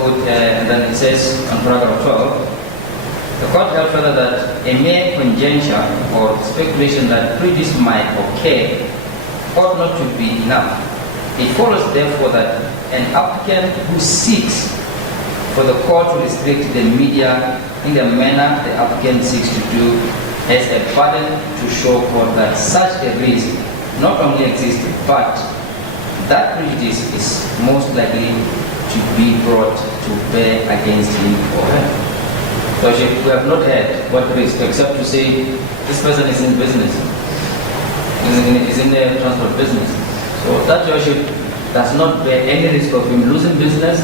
quote, and then it says on paragraph 12, the court held further that a mere conjecture or speculation that prejudice might occur ought not to be enough. It follows therefore that an applicant who seeks for the court to restrict the media in the manner the applicant seeks to do has a burden to show court that such a risk not only exists, but that prejudice is most likely to be brought to bear against him or her. So we have not had what risk except to say this person is in business, is in the transport business. So that judgeship does not bear any risk of him losing business.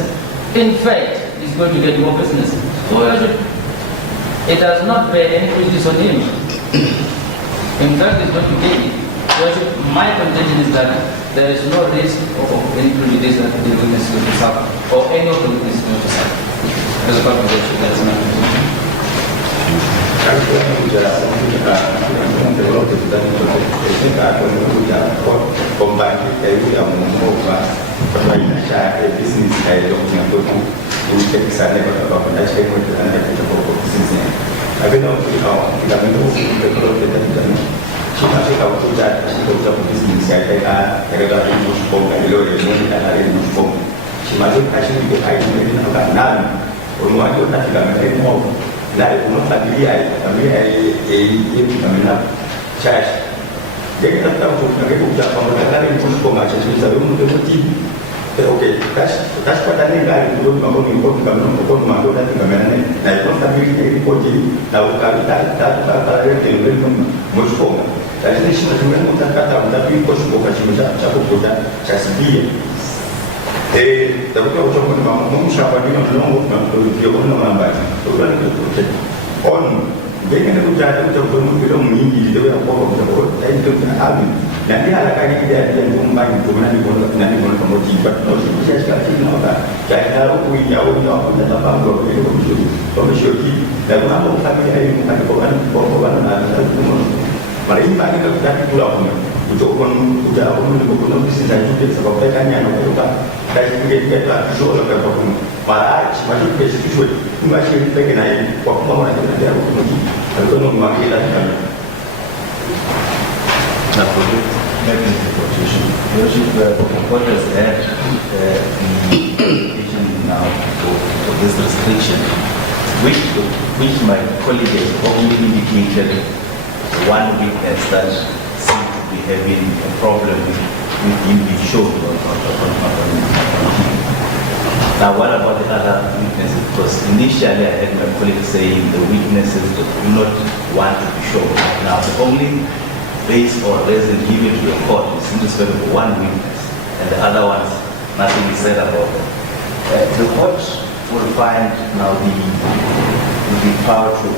In fact, he's going to get more business. So it does not bear any prejudice on him. In fact, it's going to gain. My contention is that there is no risk of any prejudice that the witness is going to suffer, or any of the witnesses is going to suffer. There's a conversation, that's my contention. Lại cũng là cái gì mình làm sai cái tâm phục là cái cuộc gặp mà người ta đi cũng mà sẽ sử dụng một cái chim thì ok that's what I need là tôi mà con mình cầm nó con mà tôi đã tìm mình này con ta biết cái con gì đâu cả ta cái tiền lên không một số tại vì khi mà chúng ta cắt tàu ta biết có số cái chúng ta sẽ phục vụ ta sẽ xử lý thì tôi có cho con mà muốn sao mà đi nó một mà tôi chưa có nó làm bài tôi đã được còn cái này nó ra trong cái đồng nhìn gì tôi đã có một cái tôi đã làm nanti ada kayak dia yang membantu kemudian nanti mau jibat no saya sekali no tak saya tahu kui jauh no dan apa kalau itu komisi dan apa kami yang bukan ada paling banyak kita pulau untuk udah untuk bisnis dan juga sebab tanya no kita dari kita soal apa pun para masih besok masih pengen naik waktu mau nanti ada untuk memakai dan The court has had the indication now for this restriction, which my colleague has only indicated one witness that seemed to be having a problem with him being shown on him. Now, what about the other witnesses? Because initially I had my colleague saying the witnesses that do not want to be shown. Now, the only base or reason given to the court is in respect of one witness, and the other ones, nothing is said about them. The court will find now the power to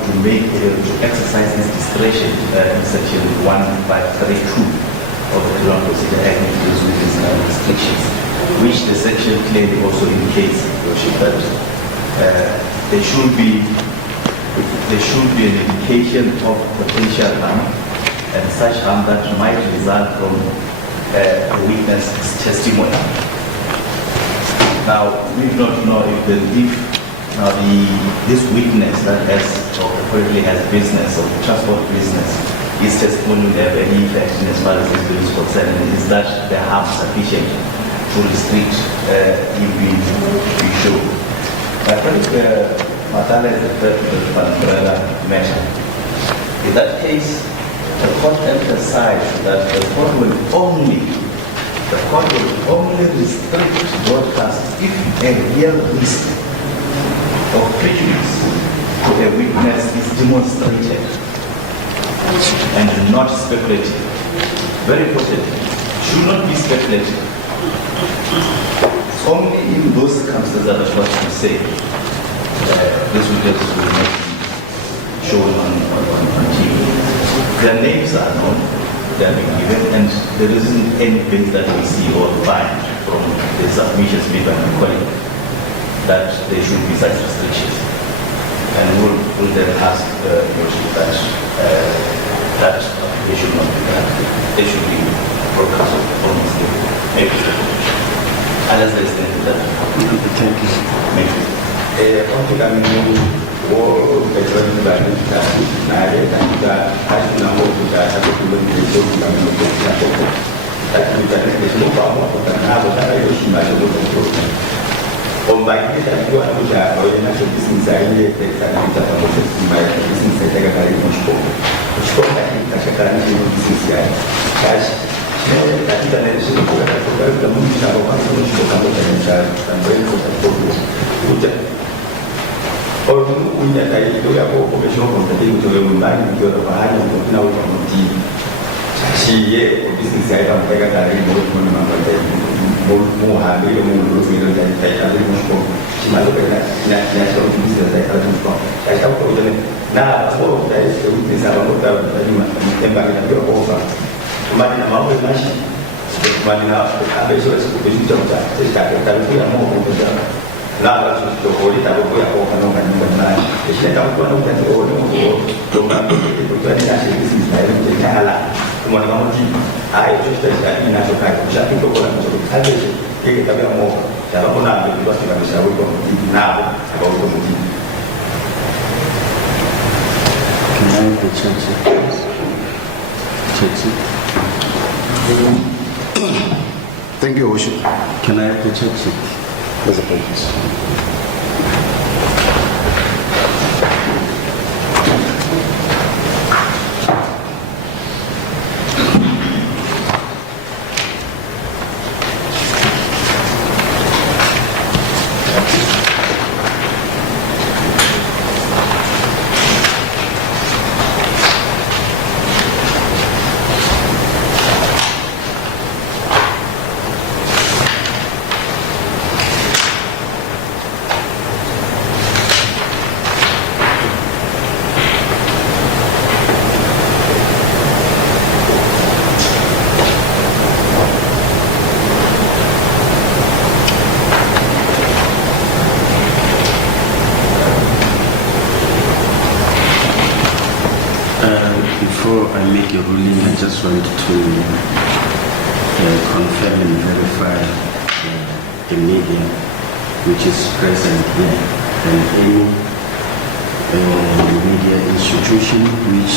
exercise its discretion in section 1532 of the Criminal Procedure Act, which deals with these restrictions, which the section clearly also indicates that there should be an indication of potential harm, and such harm that might result from a witness's testimony. Now, we do not know if this witness that has or currently has business or transport business, his testimony will have any effect in as far as this bill is concerned. Is that the harm sufficient to restrict if we show? I think Matala is the third umbrella measure. In that case, the court emphasized that the court will only restrict broadcast if a real risk of prejudice to a witness is demonstrated and not speculative. Very important. Should not be speculative. Only in those circumstances that are what we say this witness will not be shown on TV. Their names are known, they are being given, and there isn't anything that we see or find from the submissions made by my colleague that there should be such restrictions. And we'll then ask the that they should not be done. They should be broadcast almost every. Unless there is anything that Thank you. Thank you. Thank you, Worship. Can I have the check sheet? There's a purpose. Before I make a ruling, I just want to confirm and verify the media which is present here and any media institution which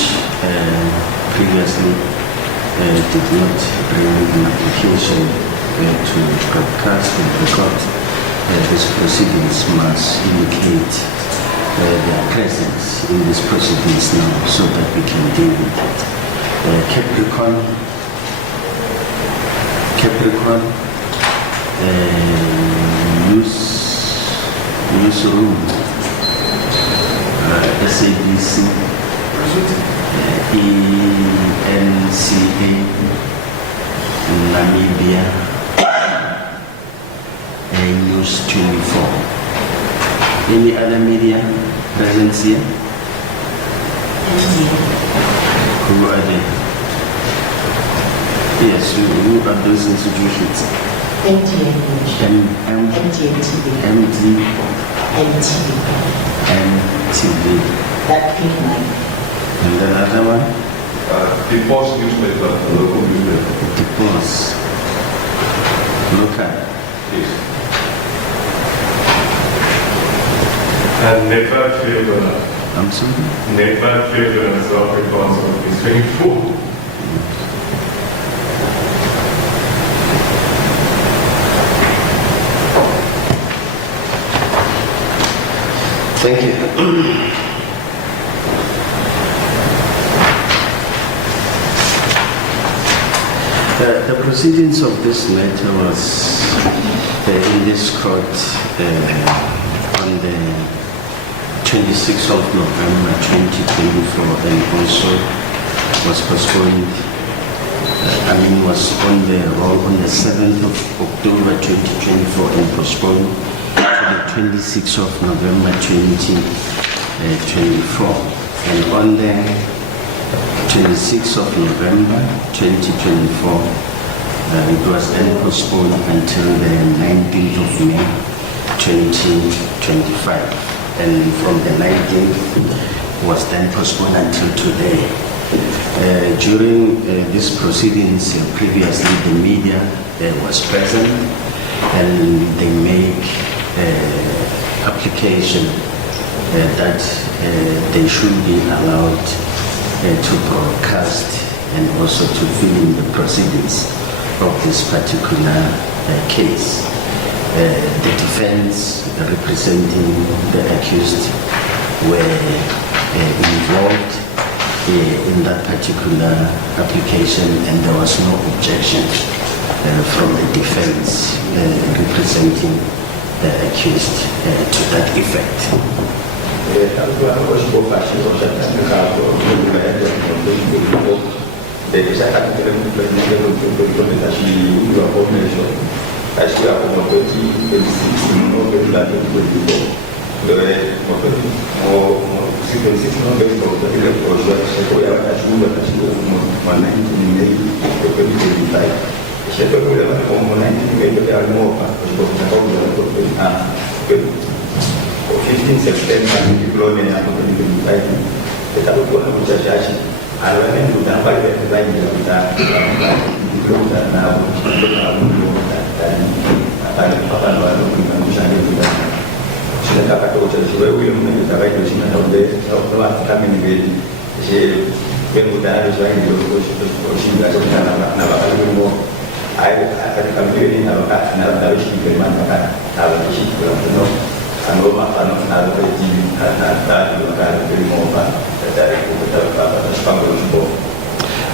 previously did not bring an application to broadcast and record these proceedings must indicate their presence in these proceedings now so that we can deal with it. Capricorn, newsroom, SABC, ENCA, Namibia, News 24. Any other media presence here? Who are they? Yes, who are those institutions? MDNtv. That pink line. And the other one? The Post newspaper, the local newspaper. The Post. Local. Yes. And Network Children. I'm sorry? Network Children is South Africa is 24. Thank you. The proceedings of this matter was in this court on the 26th of November 2024 and also was postponed, was on the roll on the 7th of October 2024 and postponed to the 26th of November 2024. And on the 26th of November 2024, it was then postponed until the 19th of May 2025. And from the 19th was then postponed until today. During these proceedings, previously the media was present and they make application that they should be allowed to broadcast and also to film the proceedings of this particular case. The defense representing the accused were involved in that particular application, and there was no objection from the defense representing the accused to that effect.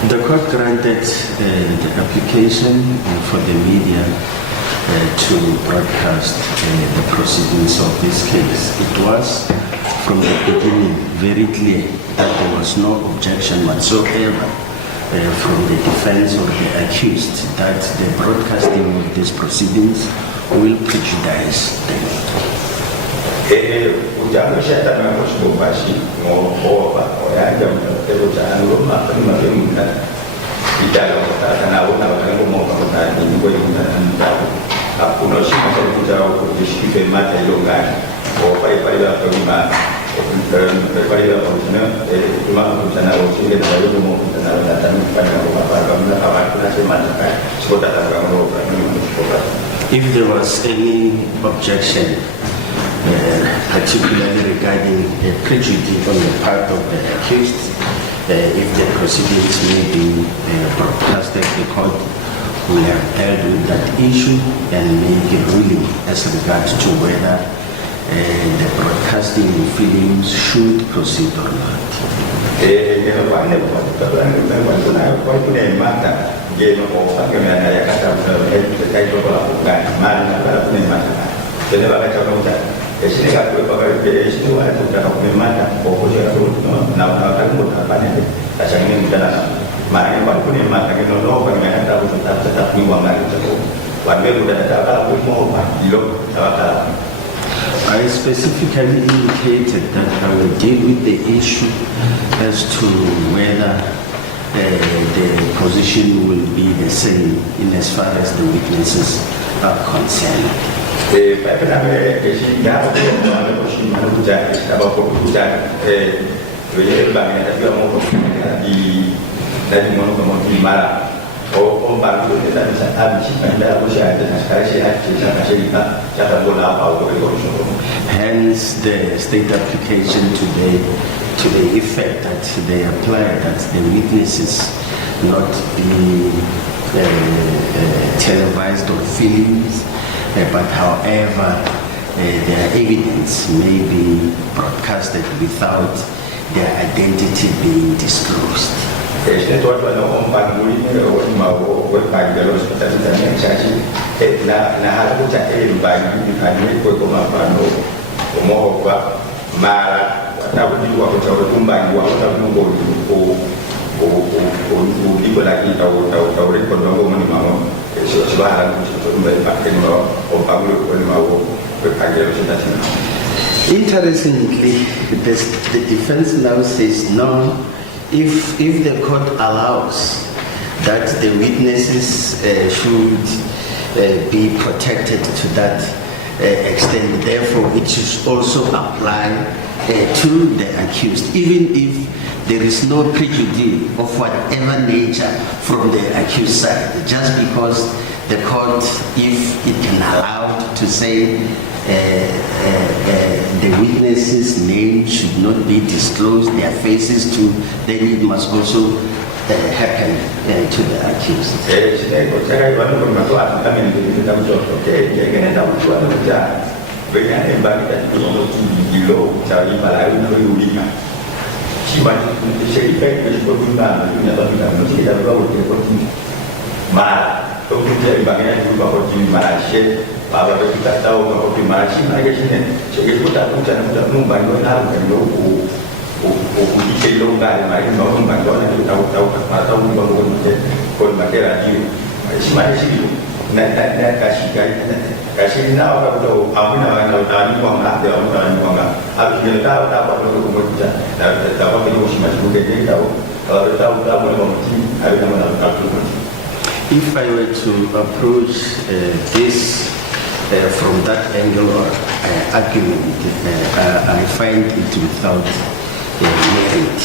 The court granted the application for the media to broadcast the proceedings of this case. It was from the beginning very clear that there was no objection whatsoever from the defense or the accused that the broadcasting of these proceedings will prejudice them. If there was any objection, particularly regarding prejudice on the part of the accused, if the proceedings may be broadcasted, the court will have dealt with that issue and make a ruling as regards to whether the broadcasting of films should proceed or not. I specifically indicated that I will deal with the issue as to whether the position will be the same in as far as the witnesses are concerned. Hence the state application today to the effect that they apply that the witnesses not be televised or filmed, but however their evidence may be broadcasted without their identity being disclosed. Interestingly, the defense now says no. If the court allows that the witnesses should be protected to that extent, therefore it should also apply to the accused, even if there is no prejudice of whatever nature from the accused side, just because the court, if it can allow to say the witnesses' names should not be disclosed, their faces too, then it must also happen to the accused. Kita tahu bahwa di Malaysia mereka sini, jadi kita pun jangan membantu orang yang di longgar, mereka mau membantu orang yang tahu membangun kon materi lagi. Semua sih, nak kasih nawa kalau apa nawa tani uang nak dia orang tani uang nak. Habis dia tahu apa kalau kemudian tahu kalau semua juga dia tahu kalau tahu membantu, habis nama tahu. If I were to approach this from that angle or argument, I find it without merit,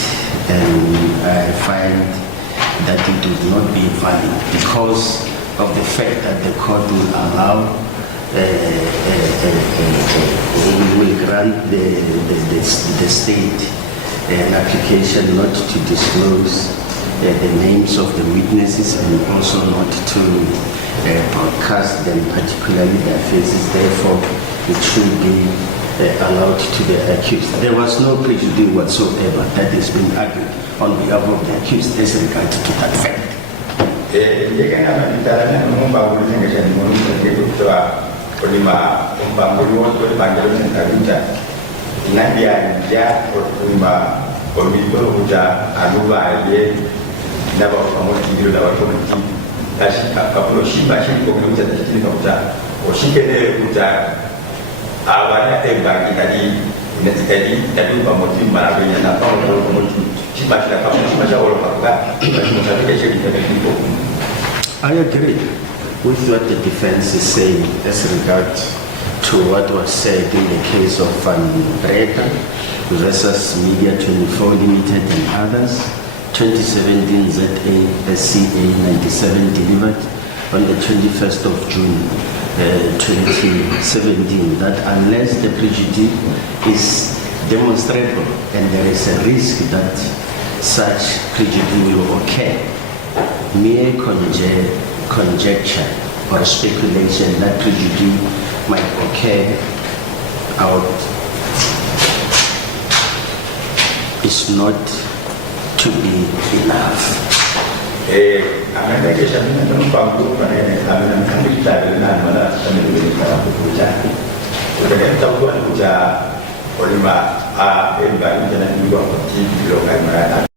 and I find that it would not be valid because of the fact that the court will allow, will grant the state an application not to disclose the names of the witnesses and also not to broadcast them, particularly their faces. Therefore, it should be allowed to the accused. There was no prejudice whatsoever that is being argued on behalf of the accused as regard to that fact. Dapat kamu tidur dapat kamu tidur. Kasih kalau si masih kau kerja di sini kau kerja. Oh si kene kerja. Awalnya bagi tadi kamu tidur malam ini nak kamu kamu si masih kamu si masih orang apa? Masih masih kerja di sini. I agree with what the defense is saying as regards to what was said in the case of Van Breda versus Media 24 Limited and others. 2017 ZA SCA 97 delivered on the 21st of June 2017 that unless the prejudice is demonstrable and there is a risk that such prejudice will occur, mere conjecture or speculation that prejudice might occur out is not to be enough. Anak saya ni nak bangku pada ni, anak kami kita dengan mana kami boleh kita bekerja. Kita tahu tuan bekerja, oleh mak, bagi jalan juga di lokal mereka.